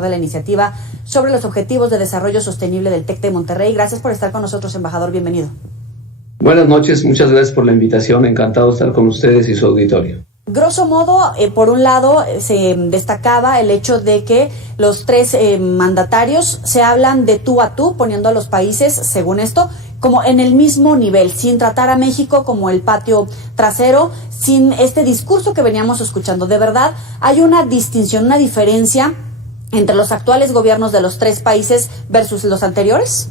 de la iniciativa sobre los Objetivos de Desarrollo Sostenible del TEC de Monterrey. Gracias por estar con nosotros, embajador. Bienvenido. Buenas noches, muchas gracias por la invitación. Encantado de estar con ustedes y su auditorio. Grosso modo, por un lado, se destacaba el hecho de que los tres mandatarios se hablan de tú a tú, poniendo a los países, según esto, como en el mismo nivel, sin tratar a México como el patio trasero, sin este discurso que veníamos escuchando. De verdad, hay una distinción, una diferencia entre los actuales gobiernos de los tres países versus los anteriores.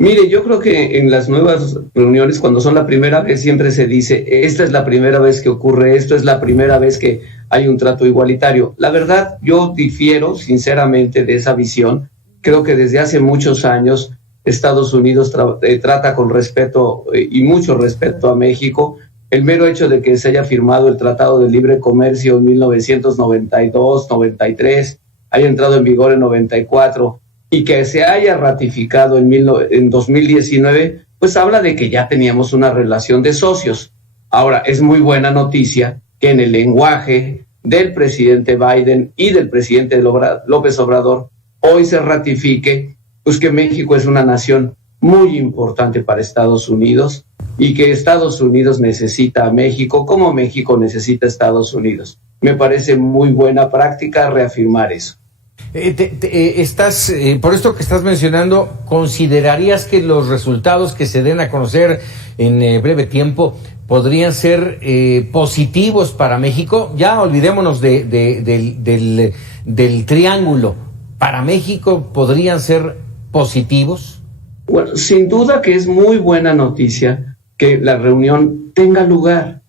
Mire, yo creo que en las nuevas reuniones, cuando son la primera vez, siempre se dice, esta es la primera vez que ocurre esto, es la primera vez que hay un trato igualitario. La verdad, yo difiero sinceramente de esa visión. Creo que desde hace muchos años Estados Unidos trata con respeto y mucho respeto a México. El mero hecho de que se haya firmado el Tratado de Libre Comercio en 1992, 93, haya entrado en vigor en 94, y que se haya ratificado en 2019, pues habla de que ya teníamos una relación de socios. Ahora, es muy buena noticia que en el lenguaje del presidente Biden y del presidente López Obrador hoy se ratifique pues que México es una nación muy importante para Estados Unidos y que Estados Unidos necesita a México como México necesita a Estados Unidos. Me parece muy buena práctica reafirmar eso. Por esto que estás mencionando, ¿considerarías que los resultados que se den a conocer en breve tiempo podrían ser positivos para México? Ya olvidémonos del triángulo. ¿Para México podrían ser positivos? Bueno, sin duda que es muy buena noticia que la reunión tenga lugar.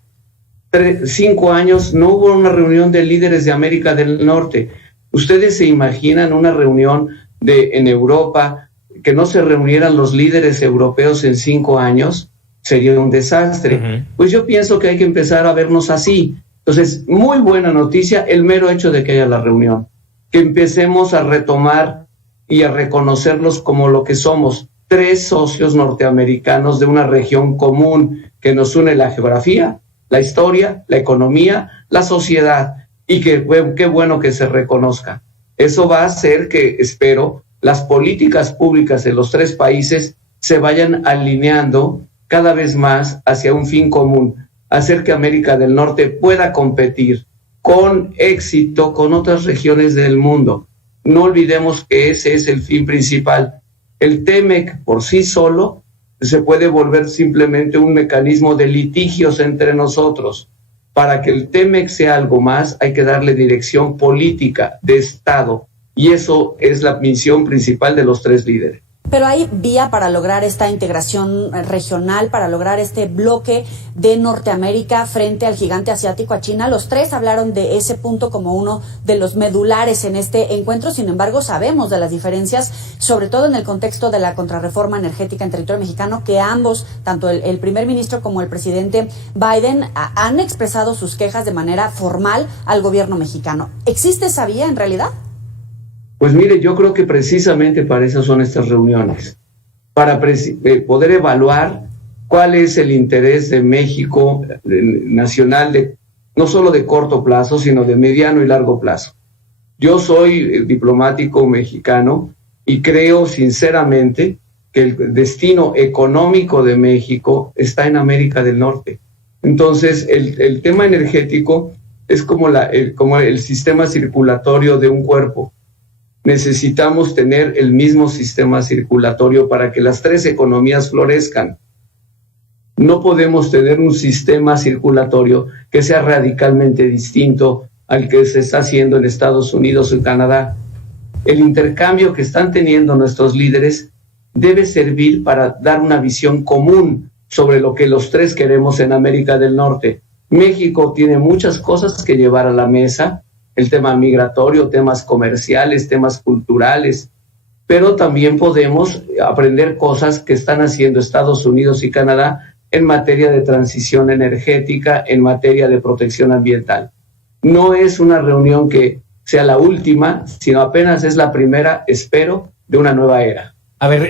5 años no hubo una reunión de líderes de América del Norte. ¿Ustedes se imaginan una reunión en Europa, que no se reunieran los líderes europeos en 5 años? Sería un desastre. Uh-huh. Pues yo pienso que hay que empezar a vernos así. Entonces, muy buena noticia el mero hecho de que haya la reunión. Que empecemos a retomar y a reconocerlos como lo que somos, 3 socios norteamericanos de una región común que nos une la geografía, la historia, la economía, la sociedad. Y qué bueno que se reconozca. Eso va a hacer que, espero, las políticas públicas de los 3 países se vayan alineando cada vez más hacia un fin común, hacer que América del Norte pueda competir con éxito con otras regiones del mundo. No olvidemos que ese es el fin principal. El TEMEC por sí solo se puede volver simplemente un mecanismo de litigios entre nosotros. Para que el TEMEC sea algo más, hay que darle dirección política de Estado. Y eso es la misión principal de los 3 líderes. Pero hay vía para lograr esta integración regional, para lograr este bloque de Norteamérica frente al gigante asiático, a China. Los 3 hablaron de ese punto como uno de los medulares en este encuentro. Sin embargo, sabemos de las diferencias, sobre todo en el contexto de la contrarreforma energética en territorio mexicano, que ambos, tanto el primer ministro como el presidente Biden, han expresado sus quejas de manera formal al gobierno mexicano. ¿Existe esa vía en realidad? Pues mire, yo creo que precisamente para eso son estas reuniones, para poder evaluar cuál es el interés de México nacional, no solo de corto plazo, sino de mediano y largo plazo. Yo soy diplomático mexicano y creo sinceramente que el destino económico de México está en América del Norte. Entonces, el tema energético es como el sistema circulatorio de un cuerpo. Necesitamos tener el mismo sistema circulatorio para que las 3 economías florezcan. No podemos tener un sistema circulatorio que sea radicalmente distinto al que se está haciendo en Estados Unidos o en Canadá. El intercambio que están teniendo nuestros líderes debe servir para dar una visión común sobre lo que los 3 queremos en América del Norte. México tiene muchas cosas que llevar a la mesa, el tema migratorio, temas comerciales, temas culturales, pero también podemos aprender cosas que están haciendo Estados Unidos y Canadá en materia de transición energética, en materia de protección ambiental. No es una reunión que sea la última, sino apenas es la primera, espero, de una nueva era. A ver,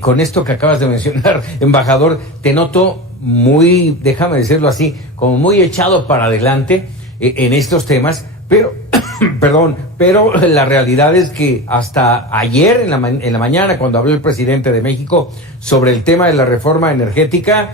con esto que acabas de mencionar, embajador, te noto muy, déjame decirlo así, como muy echado para adelante en estos temas, Pero, perdón, pero la realidad es que hasta ayer en la mañana, cuando habló el presidente de México sobre el tema de la reforma energética,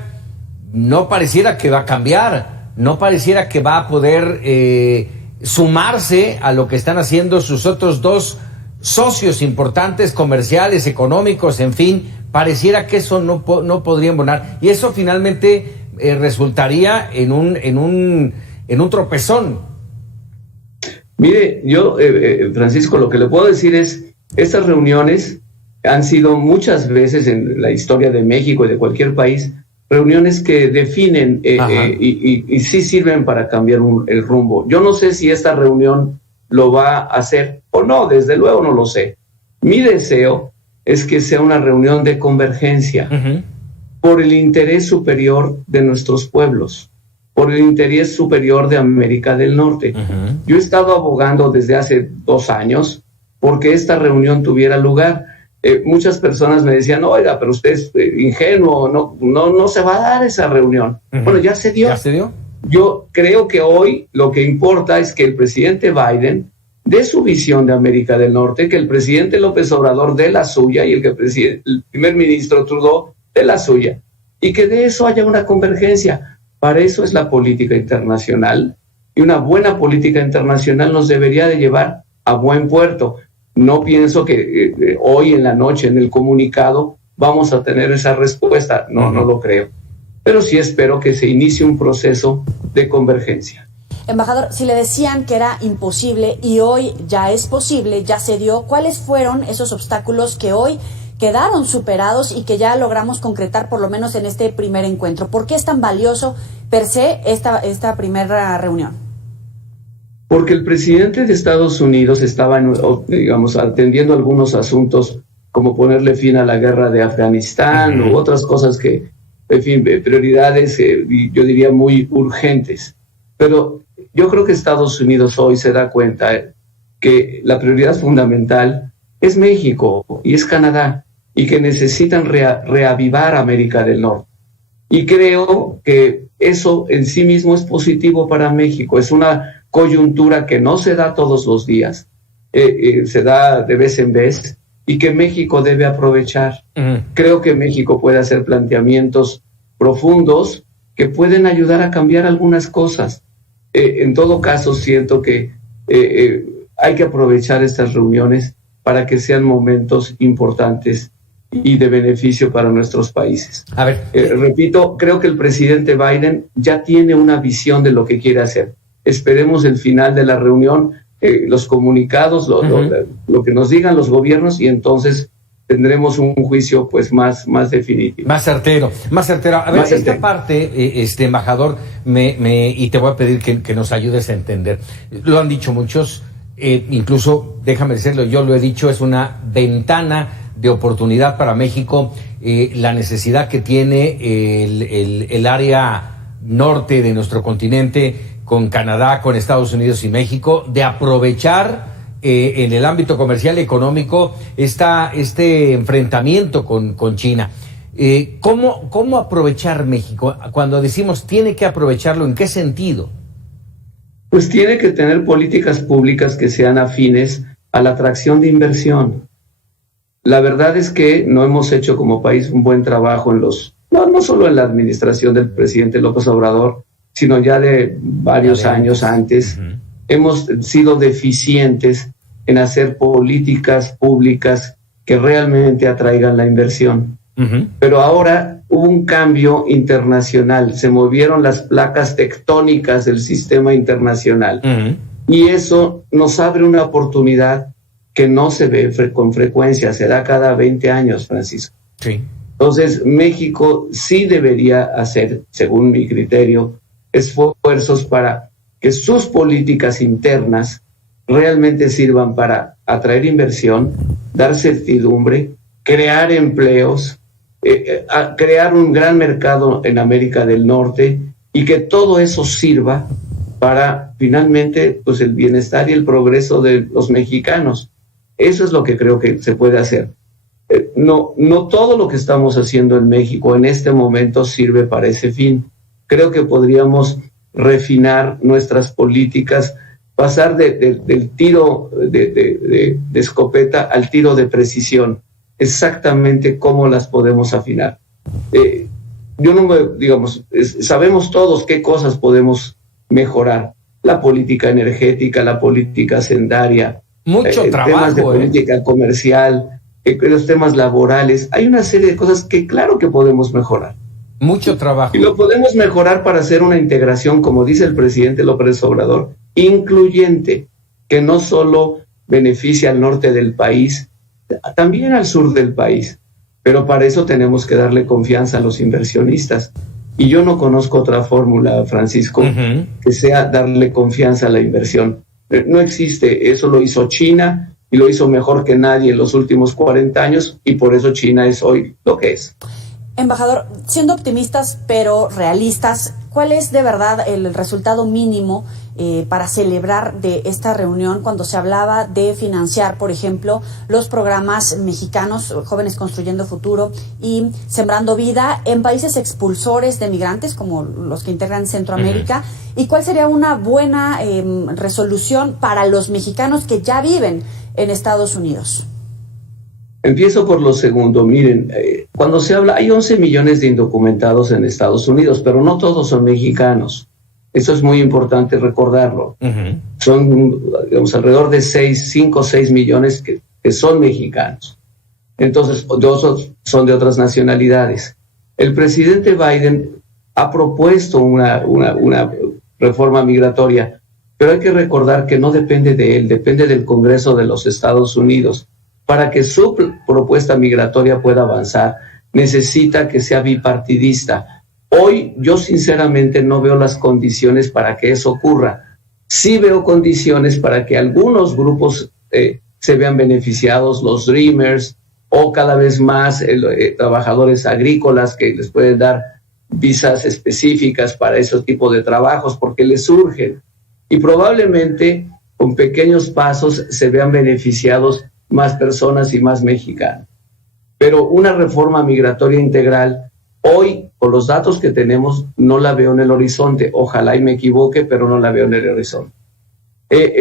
no pareciera que va a cambiar, no pareciera que va a poder sumarse a lo que están haciendo sus otros dos socios importantes, comerciales, económicos, en fin, pareciera que eso no podría embonar. Y eso finalmente resultaría en un tropezón. Mire, yo, Francisco, lo que le puedo decir es, estas reuniones han sido muchas veces en la historia de México y de cualquier país, reuniones que definen y sí sirven para cambiar el rumbo. Yo no sé si esta reunión lo va a hacer o no, desde luego no lo sé. Mi deseo es que sea una reunión de convergencia por el interés superior de nuestros pueblos, por el interés superior de América del Norte. Yo he estado abogando desde hace 2 años porque esta reunión tuviera lugar. Muchas personas me decían, oiga, pero usted es ingenuo, no se va a dar esa reunión. Bueno, ya se dio. ¿Ya se dio? Yo creo que hoy lo que importa es que el presidente Biden dé su visión de América del Norte, que el presidente López Obrador dé la suya y el primer ministro Trudeau dé la suya, y que de eso haya una convergencia. Para eso es la política internacional, y una buena política internacional nos debería de llevar a buen puerto. No pienso que hoy en la noche en el comunicado vamos a tener esa respuesta, no lo creo. Pero sí espero que se inicie un proceso de convergencia. Embajador, si le decían que era imposible y hoy ya es posible, ya se dio, ¿cuáles fueron esos obstáculos que hoy quedaron superados y que ya logramos concretar por lo menos en este primer encuentro? ¿Por qué es tan valioso per se esta primera reunión? Porque el presidente de Estados Unidos estaba, atendiendo algunos asuntos como ponerle fin a la guerra de Afganistán u otras cosas que, en fin, prioridades, yo diría muy urgentes. Pero yo creo que Estados Unidos hoy se da cuenta que la prioridad fundamental es México y es Canadá, y que necesitan reavivar América del Norte. Y creo que eso en sí mismo es positivo para México. Es una coyuntura que no se da todos los días, se da de vez en vez, y que México debe aprovechar. Creo que México puede hacer planteamientos profundos que pueden ayudar a cambiar algunas cosas. En todo caso, siento que hay que aprovechar estas reuniones para que sean momentos importantes y de beneficio para nuestros países. A ver, repito, creo que el presidente Biden ya tiene una visión de lo que quiere hacer. Esperemos el final de la reunión, los comunicados, lo que nos digan los gobiernos, y entonces tendremos un juicio pues más definitivo. Más certero. A ver, esta parte, embajador, y te voy a pedir que nos ayudes a entender. Lo han dicho muchos, incluso, déjame decirlo, yo lo he dicho, es una ventana de oportunidad para México, la necesidad que tiene el área norte de nuestro continente, con Canadá, con Estados Unidos y México, de aprovechar en el ámbito comercial y económico este enfrentamiento con China. ¿Cómo aprovechar México? Cuando decimos tiene que aprovecharlo, ¿en qué sentido? Pues tiene que tener políticas públicas que sean afines a la atracción de inversión. La verdad es que no hemos hecho como país un buen trabajo no solo en la administración del presidente López Obrador, sino ya de varios años antes. Hemos sido deficientes en hacer políticas públicas que realmente atraigan la inversión. Pero ahora hubo un cambio internacional, se movieron las placas tectónicas del sistema internacional, y eso nos abre una oportunidad que no se ve con frecuencia, se da cada 20 años, Francisco. Sí. Entonces, México sí debería hacer, según mi criterio, esfuerzos para que sus políticas internas realmente sirvan para atraer inversión, dar certidumbre, crear empleos, crear un gran mercado en América del Norte, y que todo eso sirva para finalmente pues el bienestar y el progreso de los mexicanos. Eso es lo que creo que se puede hacer. No todo lo que estamos haciendo en México en este momento sirve para ese fin. Creo que podríamos refinar nuestras políticas pasar del tiro de escopeta al tiro de precisión, exactamente cómo las podemos afinar. Sabemos todos qué cosas podemos mejorar: la política energética, la política hacendaria, mucho trabajo, temas de política comercial, los temas laborales. Hay una serie de cosas que claro que podemos mejorar. Mucho trabajo. Y lo podemos mejorar para hacer una integración, como dice el presidente López Obrador, incluyente, que no solo beneficia al norte del país, también al sur del país. Pero para eso tenemos que darle confianza a los inversionistas. Y yo no conozco otra fórmula, Francisco, que sea darle confianza a la inversión. No existe. Eso lo hizo China y lo hizo mejor que nadie en los últimos 40 años, y por eso China es hoy lo que es. Embajador, siendo optimistas pero realistas, ¿cuál es de verdad el resultado mínimo para celebrar de esta reunión cuando se hablaba de financiar, por ejemplo, los programas mexicanos, Jóvenes Construyendo Futuro y Sembrando Vida, en países expulsores de migrantes como los que integran Centroamérica? ¿Y cuál sería una buena resolución para los mexicanos que ya viven en Estados Unidos? Empiezo por lo segundo. Miren, cuando se habla, hay 11 millones de indocumentados en Estados Unidos, pero no todos son mexicanos. Eso es muy importante recordarlo. Son, digamos, alrededor de 5 o 6 millones que son mexicanos. Entonces, otros son de otras nacionalidades. El presidente Biden ha propuesto una reforma migratoria, pero hay que recordar que no depende de él, depende del Congreso de los Estados Unidos. Para que su propuesta migratoria pueda avanzar, necesita que sea bipartidista. Hoy yo sinceramente no veo las condiciones para que eso ocurra. Sí veo condiciones para que algunos grupos se vean beneficiados, los Dreamers, o cada vez más trabajadores agrícolas que les pueden dar visas específicas para ese tipo de trabajos porque les surgen. Y probablemente con pequeños pasos se vean beneficiados más personas y más mexicanos. Pero una reforma migratoria integral, hoy, con los datos que tenemos, no la veo en el horizonte. Ojalá y me equivoque, pero no la veo en el horizonte.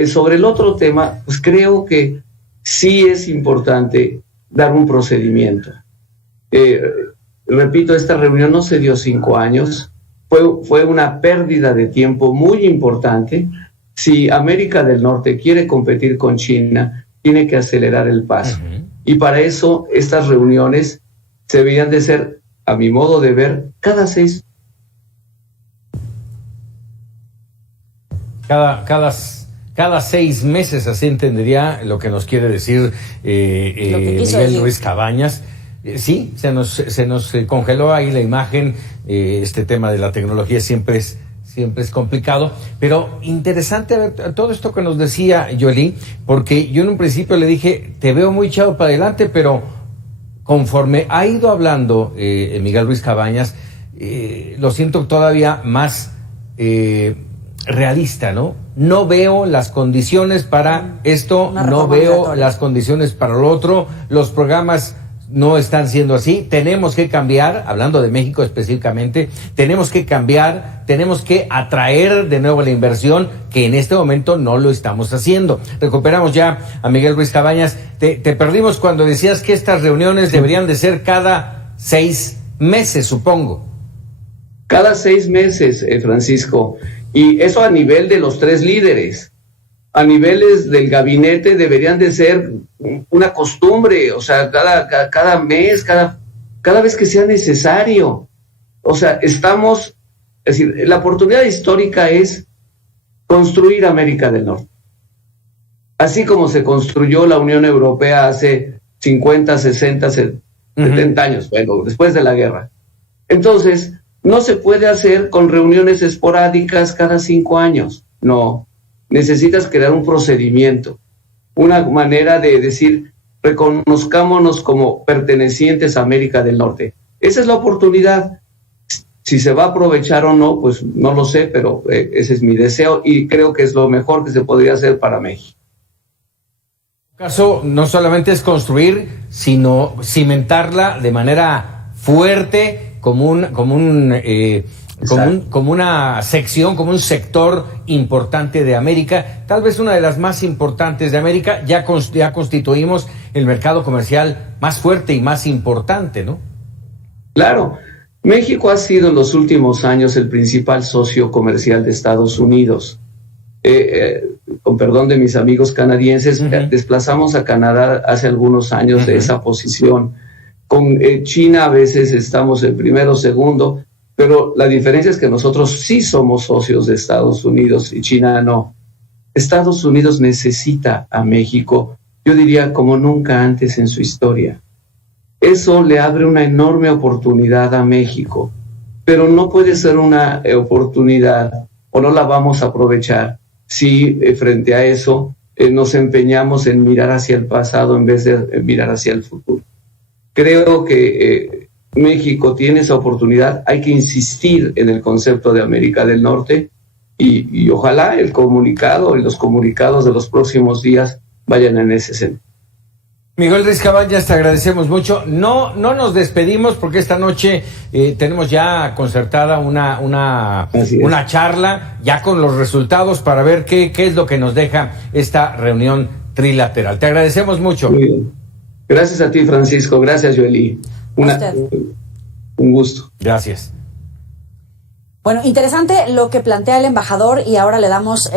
Sobre el otro tema, pues creo que sí es importante dar un procedimiento. Repito, esta reunión no se dio 5 años, fue una pérdida de tiempo muy importante. Si América del Norte quiere competir con China, tiene que acelerar el paso. Y para eso estas reuniones se deberían de ser, a mi modo de ver, cada 6. Cada 6 meses, así entendería lo que nos quiere decir Miguel Ruiz Cabañas. Sí, se nos congeló ahí la imagen. Este tema de la tecnología siempre es complicado, pero interesante ver todo esto que nos decía Yoli, porque yo en un principio le dije, te veo muy echado para adelante, pero conforme ha ido hablando Miguel Ruiz Cabañas, lo siento todavía más realista, ¿no? No veo las condiciones para esto, no veo las condiciones para lo otro, los programas no están siendo así, tenemos que cambiar, hablando de México específicamente, tenemos que cambiar, tenemos que atraer de nuevo la inversión, que en este momento no lo estamos haciendo. Recuperamos ya a Miguel Ruiz Cabañas. Te perdimos cuando decías que estas reuniones deberían de ser cada 6 meses, supongo. Cada 6 meses, Francisco, y eso a nivel de los 3 líderes. A niveles del gabinete deberían de ser una costumbre, o sea, cada mes, cada vez que sea necesario. O sea, es decir, la oportunidad histórica es construir América del Norte. Así como se construyó la Unión Europea hace 50, 60, 70 años, bueno, después de la guerra. Entonces, no se puede hacer con reuniones esporádicas cada 5 años, no. Necesitas crear un procedimiento, una manera de decir, reconozcámonos como pertenecientes a América del Norte. Esa es la oportunidad. Si se va a aprovechar o no, pues no lo sé, pero ese es mi deseo y creo que es lo mejor que se podría hacer para México. En caso, no solamente es construir, sino cimentarla de manera fuerte como un como una sección, como un sector importante de América, tal vez una de las más importantes de América. Ya constituimos el mercado comercial más fuerte y más importante, ¿no? Claro, México ha sido en los últimos años el principal socio comercial de Estados Unidos. Con perdón de mis amigos canadienses, desplazamos a Canadá hace algunos años de esa posición. Con China a veces estamos en primero o segundo, pero la diferencia es que nosotros sí somos socios de Estados Unidos y China no. Estados Unidos necesita a México, yo diría como nunca antes en su historia. Eso le abre una enorme oportunidad a México, pero no puede ser una oportunidad o no la vamos a aprovechar si frente a eso nos empeñamos en mirar hacia el pasado en vez de mirar hacia el futuro. Creo que México tiene esa oportunidad, hay que insistir en el concepto de América del Norte y ojalá el comunicado y los comunicados de los próximos días vayan en ese sentido. Miguel Ruiz Cabañas, te agradecemos mucho. No nos despedimos porque esta noche tenemos ya concertada una charla ya con los resultados para ver qué es lo que nos deja esta reunión trilateral. Te agradecemos mucho. Muy bien. Gracias a ti, Francisco. Gracias, Joely. Un gusto. Gracias. Bueno, interesante lo que plantea el embajador y ahora le damos